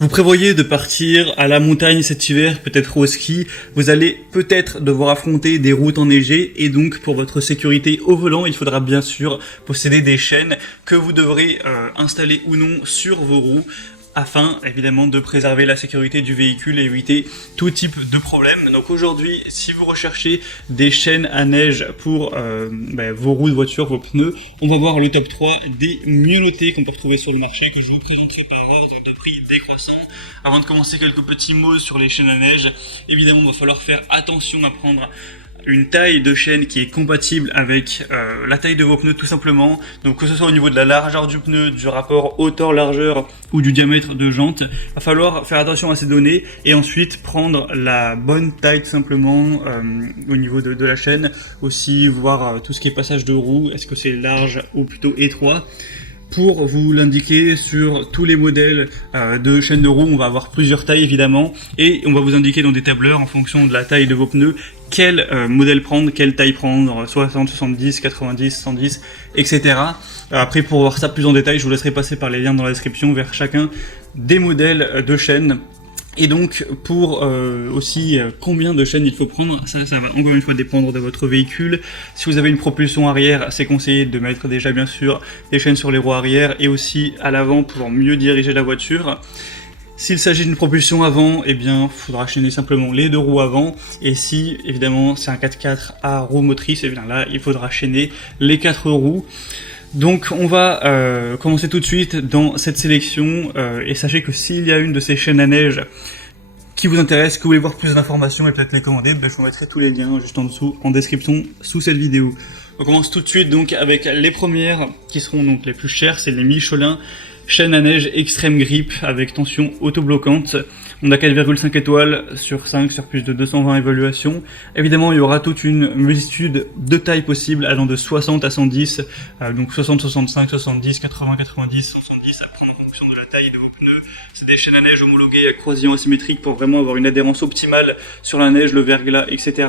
Vous prévoyez de partir à la montagne cet hiver, peut-être au ski, vous allez peut-être devoir affronter des routes enneigées et donc pour votre sécurité au volant, il faudra bien sûr posséder des chaînes que vous devrez installer ou non sur vos roues afin évidemment de préserver la sécurité du véhicule et éviter tout type de problème. Donc aujourd'hui, si vous recherchez des chaînes à neige pour vos roues de voiture, vos pneus, on va voir le top 3 des mieux notés qu'on peut retrouver sur le marché, que je vous présenterai par ordre de prix décroissant. Avant de commencer, quelques petits mots sur les chaînes à neige. Évidemment, il va falloir faire attention à prendre une taille de chaîne qui est compatible avec la taille de vos pneus tout simplement. Donc que ce soit au niveau de la largeur du pneu, du rapport hauteur-largeur ou du diamètre de jante, il va falloir faire attention à ces données et ensuite prendre la bonne taille tout simplement au niveau de la chaîne. Aussi voir tout ce qui est passage de roue, est-ce que c'est large ou plutôt étroit. Pour vous l'indiquer sur tous les modèles de chaîne de roue, on va avoir plusieurs tailles évidemment et on va vous indiquer dans des tableurs en fonction de la taille de vos pneus quel modèle prendre, quelle taille prendre, 60, 70, 90, 110, etc. Après pour voir ça plus en détail, je vous laisserai passer par les liens dans la description vers chacun des modèles de chaîne. Et donc pour aussi combien de chaînes il faut prendre, ça va encore une fois dépendre de votre véhicule. Si vous avez une propulsion arrière, c'est conseillé de mettre déjà bien sûr des chaînes sur les roues arrière et aussi à l'avant pour mieux diriger la voiture. S'il s'agit d'une propulsion avant, eh bien il faudra chaîner simplement les deux roues avant. Et si évidemment c'est un 4x4 à roue motrice, eh bien là il faudra chaîner les 4 roues. Donc on va commencer tout de suite dans cette sélection et sachez que s'il y a une de ces chaînes à neige qui vous intéresse, que vous voulez voir plus d'informations et peut-être les commander, je vous mettrai tous les liens juste en dessous en description sous cette vidéo. On commence tout de suite donc avec les premières qui seront donc les plus chères, c'est les Michelin chaîne à neige extrême grip avec tension autobloquante. On a 4,5 étoiles sur 5 sur plus de 220 évaluations. Évidemment, il y aura toute une multitude de tailles possibles allant de 60 à 110, donc 60, 65, 70, 80, 90, 110 à prendre en fonction de la taille de vos pneus. C'est des chaînes à neige homologuées à croisillon asymétrique pour vraiment avoir une adhérence optimale sur la neige, le verglas, etc.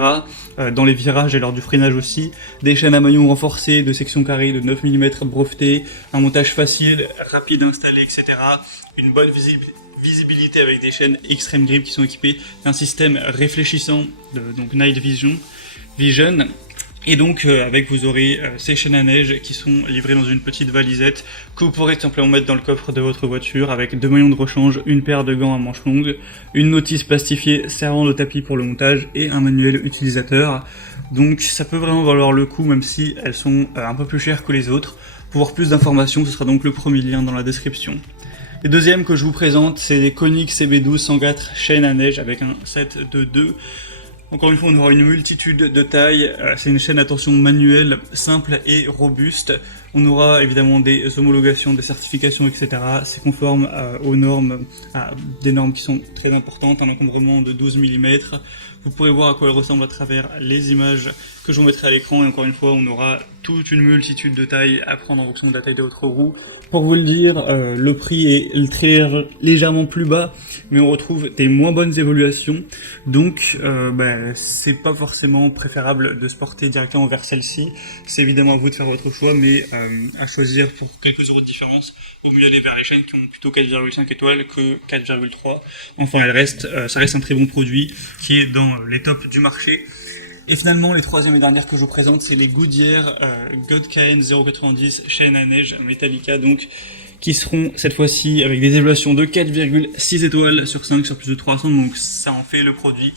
Dans les virages et lors du freinage aussi. Des chaînes à maillons renforcées de section carrée de 9 mm brevetées, un montage facile, rapide à installer, etc. Une bonne visibilité avec des chaînes extreme grip qui sont équipées d'un système réfléchissant, donc Night Vision. Et donc avec vous aurez ces chaînes à neige qui sont livrées dans une petite valisette que vous pourrez simplement mettre dans le coffre de votre voiture avec 2 maillons de rechange, une paire de gants à manches longues, une notice plastifiée servant de tapis pour le montage et un manuel utilisateur. Donc ça peut vraiment valoir le coup même si elles sont un peu plus chères que les autres. Pour voir plus d'informations, ce sera donc le premier lien dans la description. Les deuxièmes que je vous présente, c'est les Konig CB12 104 chaînes à neige avec un set de 2. Encore une fois, on aura une multitude de tailles. C'est une chaîne à tension manuelle, simple et robuste. On aura évidemment des homologations, des certifications, etc. C'est conforme aux normes, à des normes qui sont très importantes. Un encombrement de 12 mm. Vous pourrez voir à quoi elle ressemble à travers les images que je vous mettrai à l'écran. Et encore une fois, on aura toute une multitude de tailles à prendre en fonction de la taille de votre roue. Pour vous le dire, le prix est très légèrement plus bas, mais on retrouve des moins bonnes évaluations. Donc, c'est pas forcément préférable de se porter directement vers celle-ci. C'est évidemment à vous de faire votre choix, mais à choisir pour quelques euros de différence, vaut mieux aller vers les chaînes qui ont plutôt 4,5 étoiles que 4,3. Enfin, ça reste un très bon produit qui est dans les tops du marché. Et finalement, les troisièmes et dernières que je vous présente, c'est les Goodyear God KN 090 chaîne à neige Metallica, donc qui seront cette fois-ci avec des évaluations de 4,6 étoiles sur 5 sur plus de 300, donc ça en fait le produit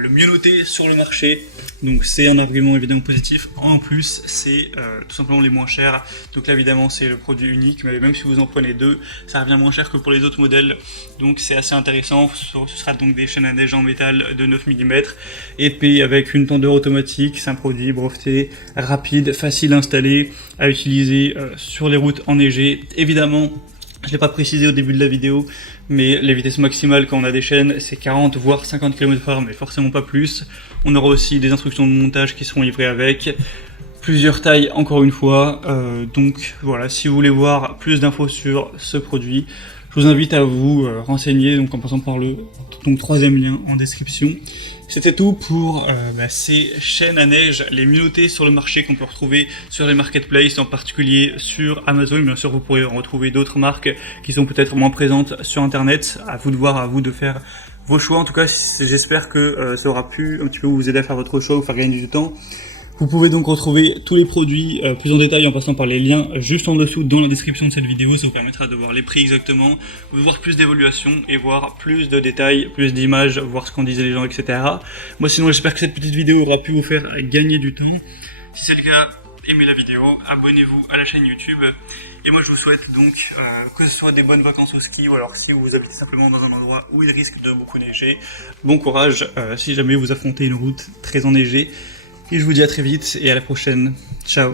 le mieux noté sur le marché, donc c'est un argument évidemment positif. En plus, c'est tout simplement les moins chers, donc là évidemment c'est le produit unique, mais même si vous en prenez deux, ça revient moins cher que pour les autres modèles, donc c'est assez intéressant. Ce sera donc des chaînes à neige en métal de 9 mm, épais avec une tendeur automatique. C'est un produit breveté, rapide, facile à installer, à utiliser sur les routes enneigées. Évidemment, je ne l'ai pas précisé au début de la vidéo, mais les vitesses maximales quand on a des chaînes, c'est 40 voire 50 km/h, mais forcément pas plus. On aura aussi des instructions de montage qui seront livrées avec. Plusieurs tailles encore une fois, donc voilà, si vous voulez voir plus d'infos sur ce produit, Je vous invite à vous renseigner donc en passant par le troisième lien en description. C'était tout pour ces chaînes à neige, les mieux notées sur le marché qu'on peut retrouver sur les marketplaces, en particulier sur Amazon. Bien sûr, vous pourrez en retrouver d'autres marques qui sont peut-être moins présentes sur Internet. À vous de voir, à vous de faire vos choix. En tout cas, j'espère que ça aura pu un petit peu vous aider à faire votre choix ou faire gagner du temps. Vous pouvez donc retrouver tous les produits plus en détail en passant par les liens juste en dessous dans la description de cette vidéo. Ça vous permettra de voir les prix exactement, de voir plus d'évolution et voir plus de détails, plus d'images, voir ce qu'en disaient les gens, etc. Moi sinon j'espère que cette petite vidéo aura pu vous faire gagner du temps. Si c'est le cas, aimez la vidéo, abonnez-vous à la chaîne YouTube. Et moi je vous souhaite donc que ce soit des bonnes vacances au ski ou alors si vous habitez simplement dans un endroit où il risque de beaucoup neiger, bon courage si jamais vous affrontez une route très enneigée. Et je vous dis à très vite et à la prochaine. Ciao.